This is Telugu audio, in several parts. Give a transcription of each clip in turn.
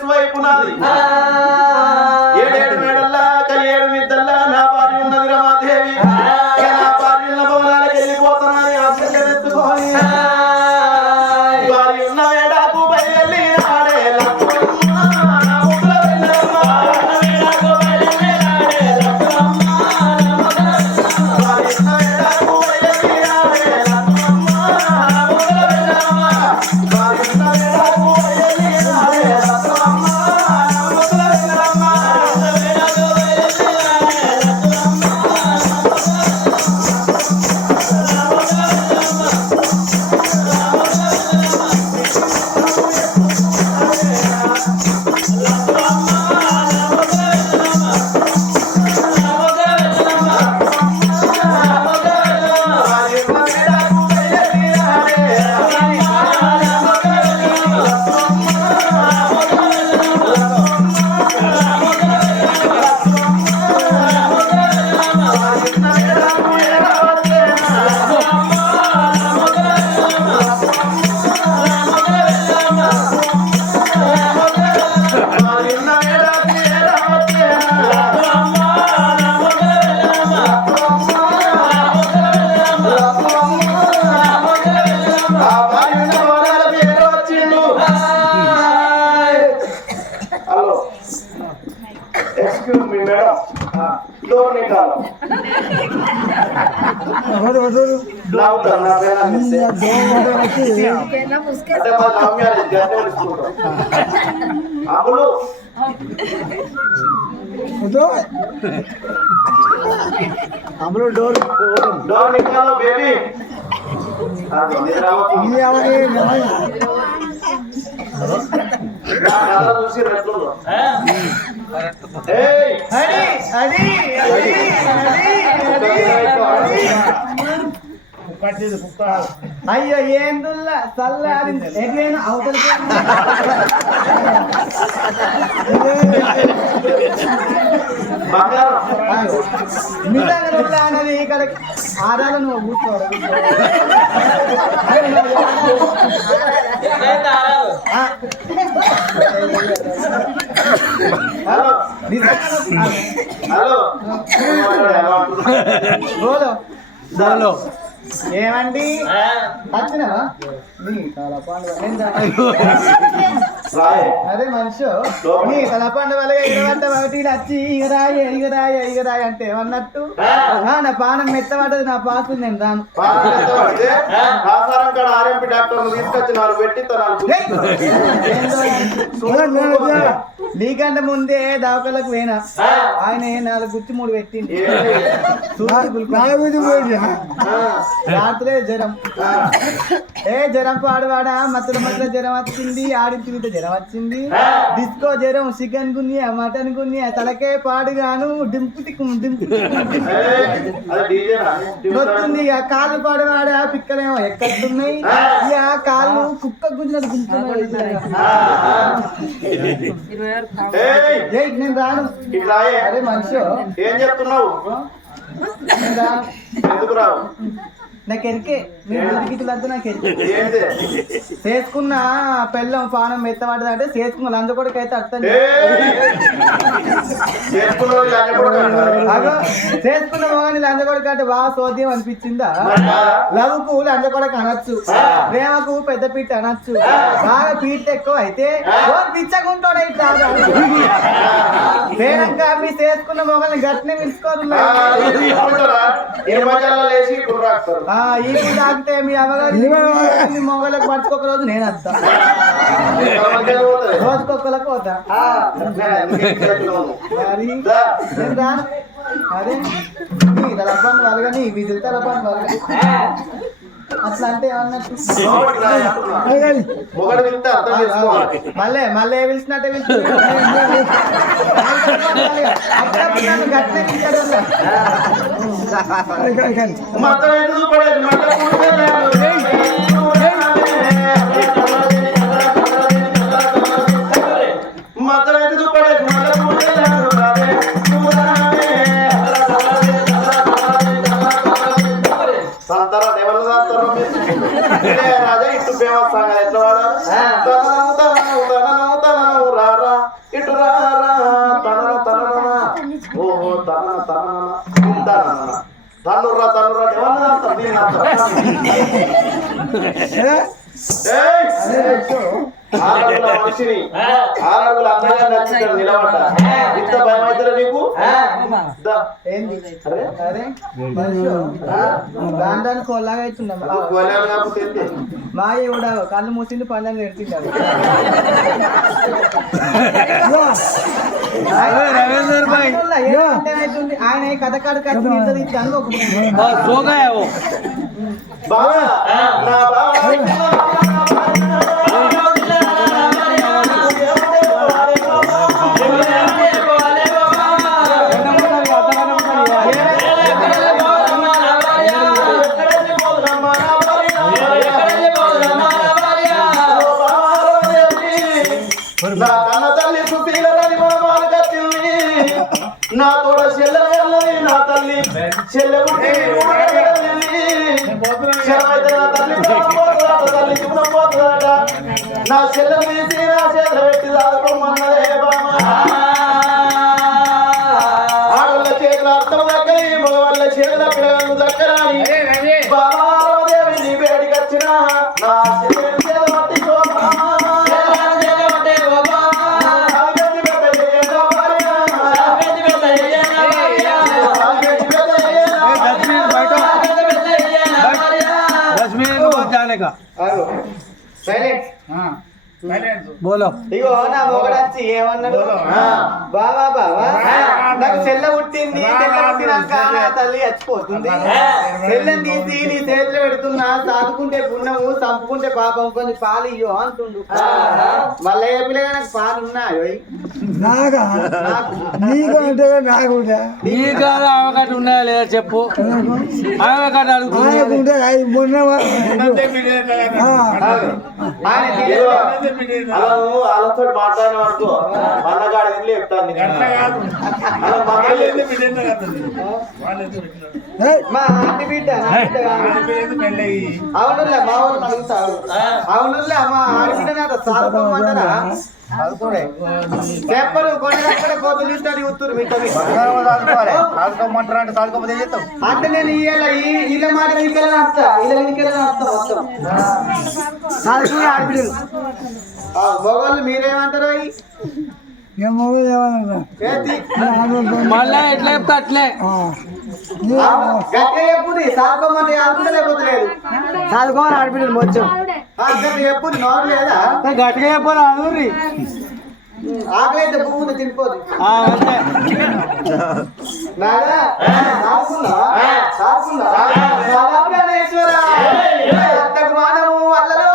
వయస్సు వైపు నాది 7 మేడల్లా 7 మిద్దల్లా నా భార్య ఉన్నది రమాదేవి నా భార్య ఉన్న భవనాలకు వెళ్ళిపోతున్నాను ఆశలెత్తుకొని భార్య ఉన్న వేడాకు బయలు डोर निकालो बेबी అయ్యో ఏందుల్లా చల్లారి ఎట్లైనా అవతల నిజంగా అన్నది ఇక్కడ ఆడాల నువ్వు కూర్చోవాలి హలో ఏమండి వచ్చినావా అదే మనిషి నీ తలపండు వలగా ఇరవంట ఒకటి వచ్చి ఇగరాయ అంటే ఏమన్నట్టు నా పానం మెత్తబడ్డది నా పాసు నేను రాను నీకంటే ముందే దావకలకు పోయినా ఆయన 4 గుచ్చి 3 పెట్టింది రాత్రే జ్వరం జ్వరం పాడువాడా మధ్యలో జ్వరం వచ్చింది ఆడించి మీద జ్వరం వచ్చింది డిస్కో జ్వరం చికెన్ గున్యా మటన్ గున్యా తలకే పాడుగాను వస్తుంది ఇక కాళ్ళు పాడువాడా పిక్కలేమో ఎక్కడున్నాయి ఇక కాళ్ళు కుక్క గుంజినట్టు గుంజుతున్నాయి నేను రాను అరే మనిషి ఏం చెప్తున్నావు ఎందుకు రావు నాకు ఎరికే మీరుగిట్లంతా నాకు ఎరికే చేసుకున్న పెళ్ళం పానం మెత్తబడ్డది అంటే చేసుకున్న లంచ కొడుకు అయితే అర్థం చేసుకున్న మొగాని లంచ కొడుకు అంటే బాగా సోద్యం అనిపించిందా లవ్కు లంచ కొడుకు అనొచ్చు ప్రేమకు పెద్ద పీట అనొచ్చు బాగా పీట ఎక్కువ అయితే పిచ్చకుంటాడు అయితే పేరంగా మీ చేసుకున్న మొగాన్ని గట్టినే పిలుచుకోరు ఇప్పుడు తాగితే మీ అమ్మగారు మొగలకు పట్టుకోక రోజు నేను వస్తా రోజుకొక్కలకు పోతా అరే నీ తలపండు వలగని విధులు తలపండు వలగని అట్లా అంటే ఏమన్నట్టు మళ్ళీ పిలిచినట్టే గట్టినే పిలిచాడు రాజా ఇటు ఫేమస్ సాంగ్ ఎట్లా వాడారు ఉంటానన్నా తన్నుర్రా ఎవరన్నా అంటారు దీన్ని ఆరడుగుల మనిషిని ఆరడుగుల అందంగా నచ్చుతాడు నిలబడ్డ ఇంత భయం అవుతారా నీకు దాంట్లో కొల్లగా అవుతున్నాం మా కూడా కళ్ళు మూసింది పనులను పెడుతున్నాడు ఆయన కథకాడు కథ బాగా నా బాగా నా కన్న తల్లి సుశీలని మనమాలు కట్టింది నా తోడ చెల్లెల్లని నా తల్లి చెల్లె తల్లి పోతున్నాడ నా చెల్లెలు తీసి నా చేతులు పెట్టి దాదుకోమన్నదే ఆడళ్ళ చేతుల అర్థం దక్కని మగవాళ్ళ చేతుల పిల్లలను దక్కరాని బాబాదేవి నీ వేడికి వచ్చిన నా చెల్లెలు చేత పట్టికో బోలో ఇగో నా మొగడచ్చి ఏమన్నాడు బావా బావా నాకు చెల్ల పుట్టింది చెల్ల పుట్టినాక నా తల్లి చచ్చిపోతుంది చెల్లని తీసి నీ చేతిలో పెడుతున్నా సాదుకుంటే పుణ్యము చంపుకుంటే పాపం కొన్ని పాలు ఇయ్యో అంటుండు మళ్ళీ ఏ పిల్లగా నాకు పాలు ఉన్నాయో అవకాశం ఉన్నాయా లేదా చెప్పు అవకాశం అడుగుతుంటే వాళ్ళతో మాట్లాడిన వరకు అన్నగాడి ఇల్లు చెప్తాను మా ఆంటీ బిడ్డ అవునులే మా వాళ్ళు అడుగుతారు అవునులే మా ఆడబిడ్డ నాట సాధుకోమంటారా చెప్పరు కొన్ని కోతులు ఇస్తారు ఉత్తరు అంటే నేను ఇళ్ళ మాట ఇంకెళ్ళని వస్తా మొత్తం ఆడబిడ్డలు మొగోళ్ళు మీరేమంటారు మళ్ళా ఎట్లా చెప్తా అట్లే ఎప్పుడు సాధుకోమంటే ఆడుకుంటే లేకపోతే లేదు సాధుకోమని ఆడబిడ్డలు మొత్తం ఎప్పుడు నోరు లేదా గట్టిగా చెప్పాలి అదూరి ఆకలి అయితే పువ్వును తినిపోదు మానవు అల్లలో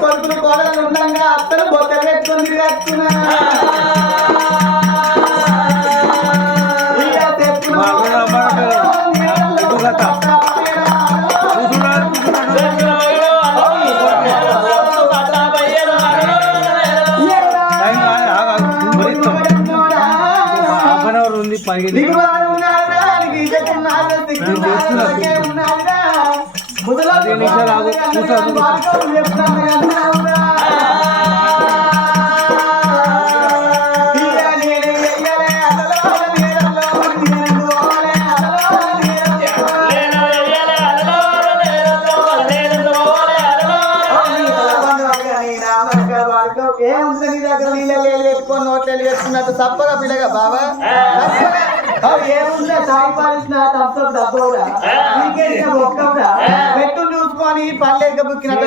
కొడుకులు కోడలు ఉండగా అత్తలు బొత్త పెట్టుకుని ఏం మంది నీ దగ్గర నీళ్ళు పెట్టుకొని నోట్లు వేసుకున్నట్టు తప్పగా పిల్లగా బాబా ఏముందా సాయి పాలిసిన తప్ప డబ్బురా నీకేసిన ఒక్కరా పెట్టు చూసుకొని పల్లెక్క బుక్కినట్టు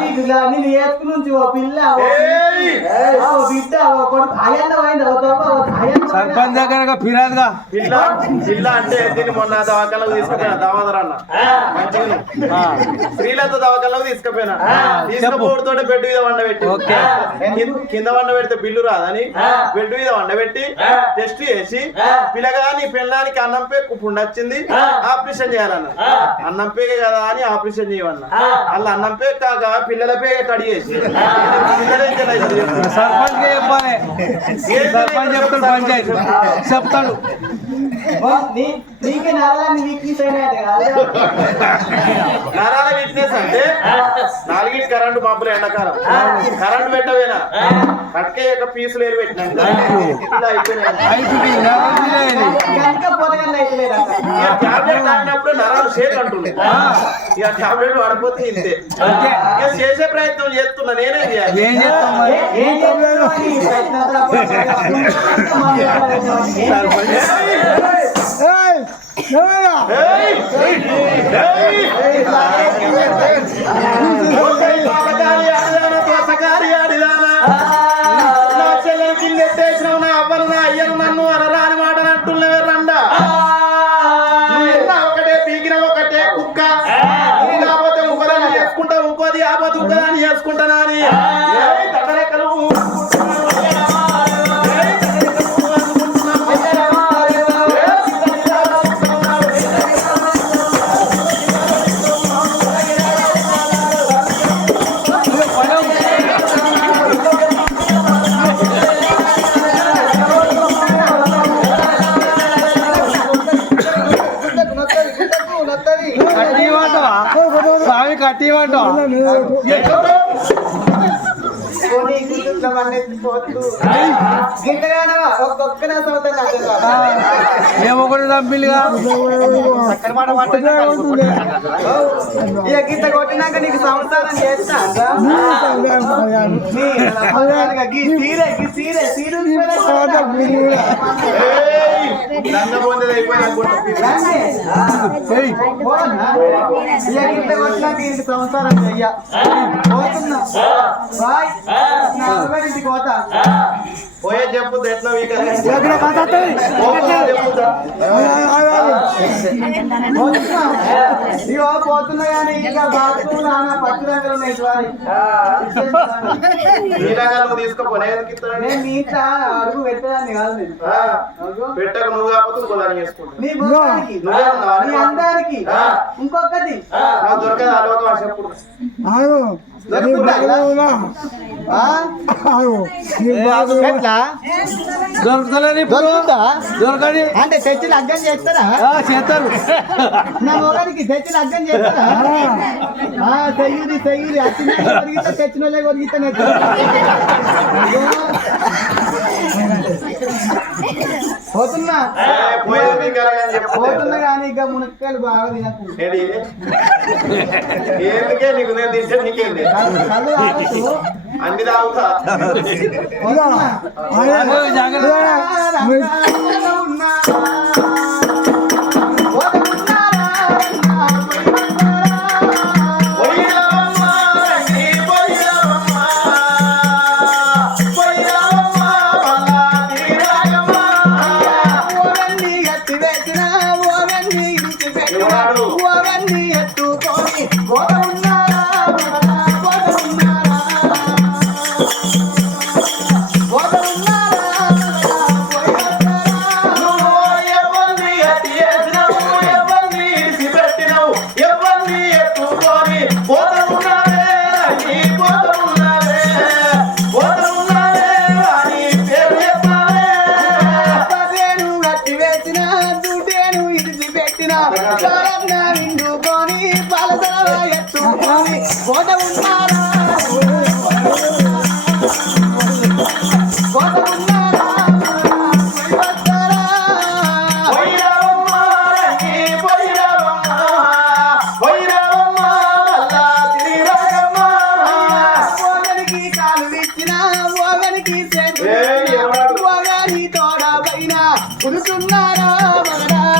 నీకు నేను వేసుకుని నుంచి ఓ పిల్ల ఓ బిడ్డ ఓ కొడుకు అయ్యన్న పోయింది సర్పంచ్ దగ్గర ఫిరాదుగా పిల్ల అంటే దీన్ని మొన్న దవాఖానకు తీసుకుపోయినా దామోదరన్న మంచిగా స్త్రీలతో దవాఖానకు తీసుకుపోయినా తీసుకపోవడంతో బెడ్ మీద వండబెట్టి కింద వండబెడితే బిల్లు రాదని బెడ్ మీద వండబెట్టి టెస్ట్ చేసి పిల్లగా నీ పిల్లానికి అన్నం పేకు పుండు వచ్చింది ఆపరేషన్ చేయాలన్న అన్నం పేకే కదా అని ఆపరేషన్ చేయమన్న అలా అన్నం పేక కాక పిల్లల పేక కడిగేసి సర్పంచ్ చెప్పాలి సర్పంచ్ చెప్తాడు పంచాయతీ చెప్తాడు నీకే నరాలని వీక్నెస్ నరాల వీక్నెస్ అంటే 4 కరెంటు పంపులు ఎండాకాలం కరెంటు పెట్టవేనా కట్కే పీసులు ఏరు పెట్టినాక టాబ్లెట్ తాగినప్పుడు నరాలు షేక్ అంటుంది ఇక టాబ్లెట్ వాడిపోతే ఇంతే ఇక చేసే ప్రయత్నం చేస్తున్నా నేనే ఎత్తేసినావు నా అవ్వను నా అయ్యను నన్ను అనరాని మాటనంటున్నవే రండా ఒకటే పీకిన ఒకటే కుక్క కాకపోతే ముఖదాన్ని చేసుకుంటా ఇంకోది ఆపోతే ముఖదాన్ని చేసుకుంటానా అని తటరెక్కలు కట్టిమంటా ఏమో కూడా తంపిల్లిగా గీత కొట్టినాక నీకు సంసారం చేస్తా గీత కొట్టినాక ఇంటి సంసారం చెయ్య పోతున్నా ఇంటికి పోతా పోయే చెప్పు ఎట్లా ఇగో పోతున్నా కానీ ఇంకా బాత్రూమ్ నాన్న పచ్చి రంగులు ఉన్నాయి తీసుకుపోనే నేను నీట్లా అడుగు పెట్టదాన్ని కాదు నేను పెట్టక నువ్వు కాకపోతే ఇంకోదాన్ని చేసుకుంటా నీ బొమ్మానికి నీ అందానికి ఇంకొకటి దొరకదు అలవాటు చెప్పుడు దొరకలేదు దొరకని అంటే తెచ్చి లగ్గం చేస్తారా చేస్తారు నా మొగానికి తెచ్చి లగ్గం చేస్తారా చెయ్యూరి తెచ్చిన వాళ్ళే కొరిగితే పోతున్నా పోతున్నా కానీ ఇక మునక్కాయలు బాగా తినకు ఎందుకే నీకు నేను తింటే నీకేంటి అన్ని తాగుతా ఇచ్చిన పెట్టిన ఓగనికి ఓగని తోడ పైన కురుతున్నారా మగడా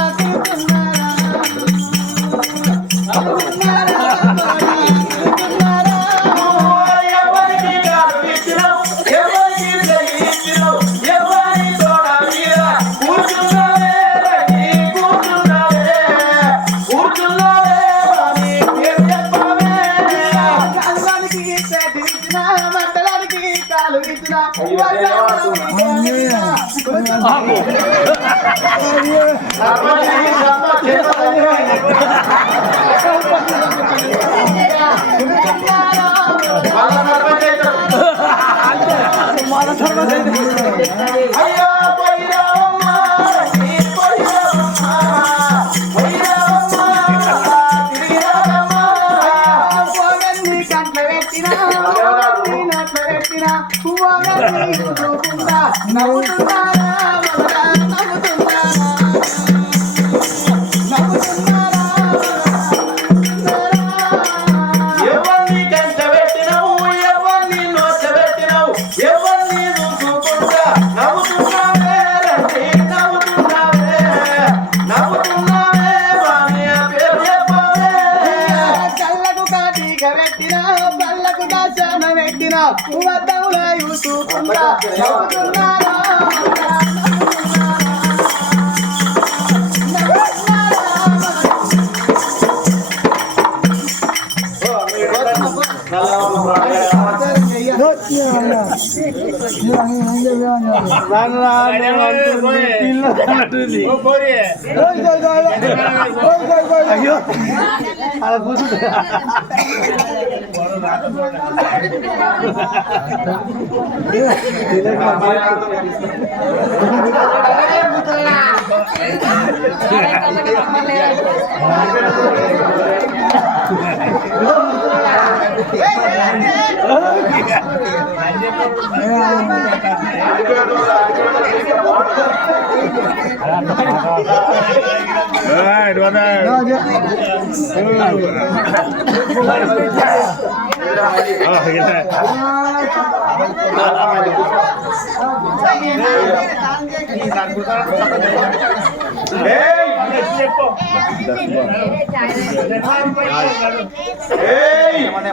అయ్యో అలా కూర్చుంటా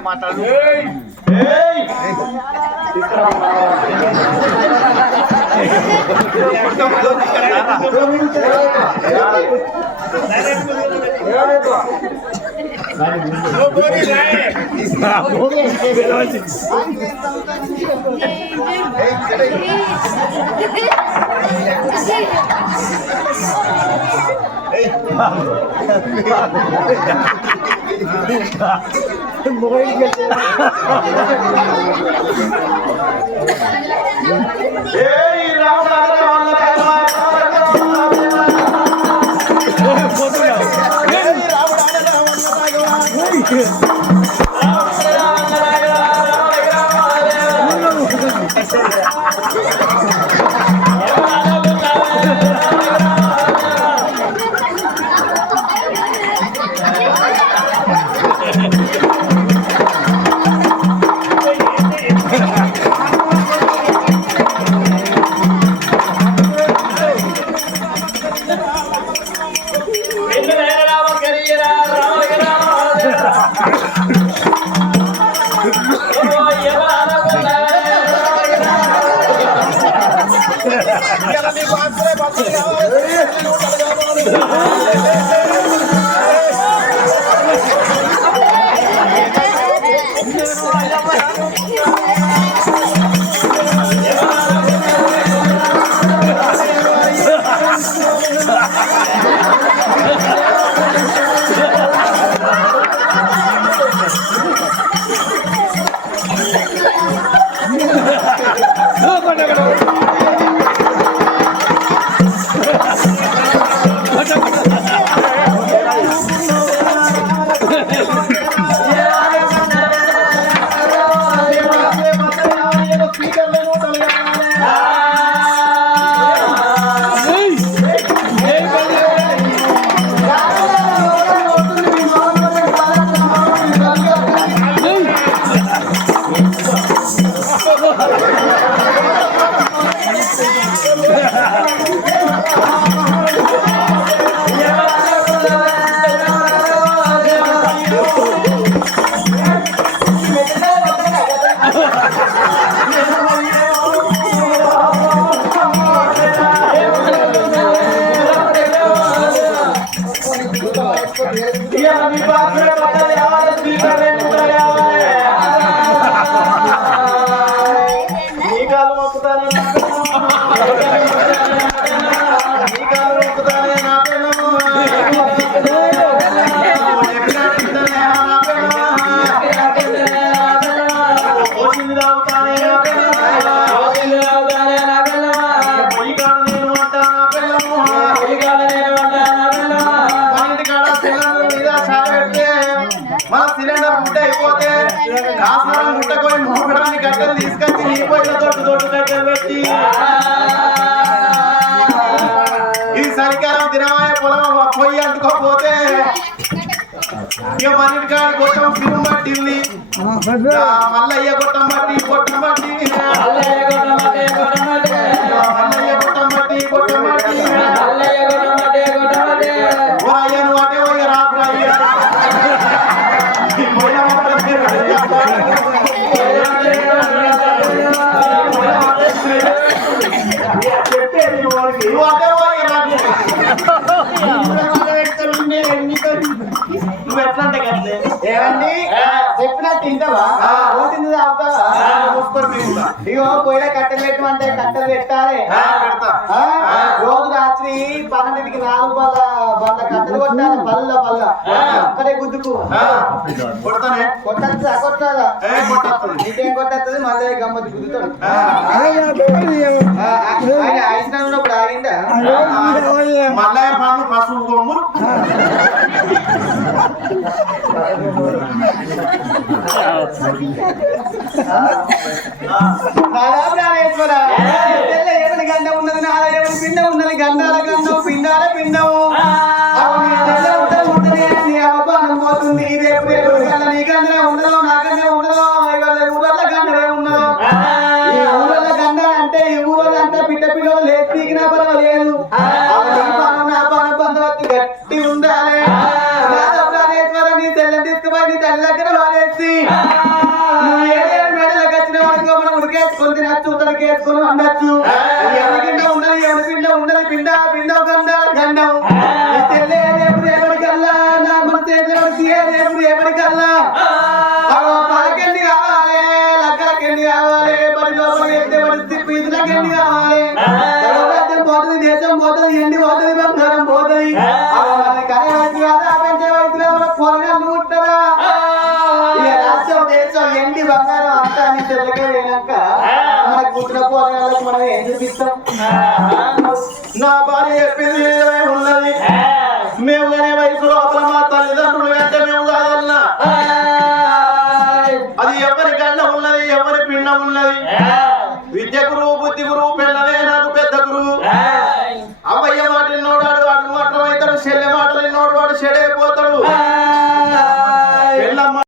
మాట్లాడు What మొక్కుతానే నా పిల్లము నీ కాలు మొక్కుతానే నా పిల్లము ఓసింది రావుతానే నా పిల్లము పొయ్యి కాడ నేను అంటా నా పిల్లము ఇంటికాడ పిల్లలు మీద చాలబెడితే మన సిలిండర్ ముట్ట అయిపోతే కాసారం ముట్టకొని మూపడానికి గట్టలు తీసుకొచ్చి నీ పొయ్యిల తోటు గట్టలు పెట్టి ఇది సరికాలం దినమాయ పొలం పొయ్యి అంటుకోపోతే ఇక మన ఇంటికాడ గొట్టం పిలువ పట్టింది మల్లయ్య గొట్టం బట్టి మల్లయ్య గొట్టం బట్టి ఓ అయ్య నువ్వు అటే పోయి రాకు అయ్యా నువ్వు అటే పోయి రాకు నువ్వు ఎట్లా అంటే కట్లే ఏమండి చెప్పినా తింటావా పోతుంది తాగుతావా ఇగో పోయిన కట్టెలు పెట్టమంటే కట్టెలు పెట్టాలి పెడతా రోజు రాత్రి 12కి 4 బల్ల కట్టెలు కొట్టాలి పల్ల అక్కడే గుద్దుకు కొడతానే కొట్టద్దా కొట్టాలా కొట్టేస్తుంది నీకేం కొట్టేస్తుంది మళ్ళీ గమ్మతి గుద్దుతాడు ఆయన ఆయుష్ణం ఉన్నప్పుడు ఆగిందా మల్లయ్య పండు పసుపు కొమ్ములు ఎవరి గండ ఉన్నది నాద ఎవరి పిండ ఉన్నది గండాల గండం పిండాల పిండము పోతుంది రేపు నీ గండనే ఉండదు నా గండే ఉండదు ఇవాళ ఊరల్ల గండనే ఉండదు ఈ ఊరల్ల గండ అంటే ఈ ఊరల్ల అంటే పిట్ట పిల్లలు లేదు పీకినా పర్వాలేదు నా పాన బంధవత్తు గట్టి ఉండాలి నీ తెల్లని తీసుకుపోయి నీ తల్లి దగ్గర వాడేసి మెడలకు వచ్చిన వాడికి మనం ఉడికేసుకొని తినచ్చు ఉతలకేసుకొని ఉండొచ్చు ఎవరి పిండ ఉండదు ఎవరి పిండ ఉండదు పిండ గండం తెల్లే రేపు రేపటికల్లా నా మన రేపు రేపటికల్లా పాలకెండి కావాలి లగ్గలకెండి కావాలి పడి లోపల ఎత్తే పడి పీతులకెండి కావాలి రాజ్యం పోతుంది దేశం పోతుంది ఎండి పోతుంది బంగారం పోతుంది కనే వయసు కాదా పెంచే వయసులో కూరగాయలు ఉంటుందా రాష్ట్రం దేశం ఎండి బంగారం అంతా అని తెల్లగా పోయినాక మనకు పుట్టిన కూరగాయలకు మనం ఏం చూపిస్తాం నా భార్య చెప్పింది ఉన్నది మేము అనే వయసు లోపల మా తల్లిదండ్రులు వెంట మేము కాదన్నా అది ఎవరి గండ ఉన్నది ఎవరి పిండం ఉన్నది విద్య గురువు బుద్ధి గురువు పిల్లలే నాకు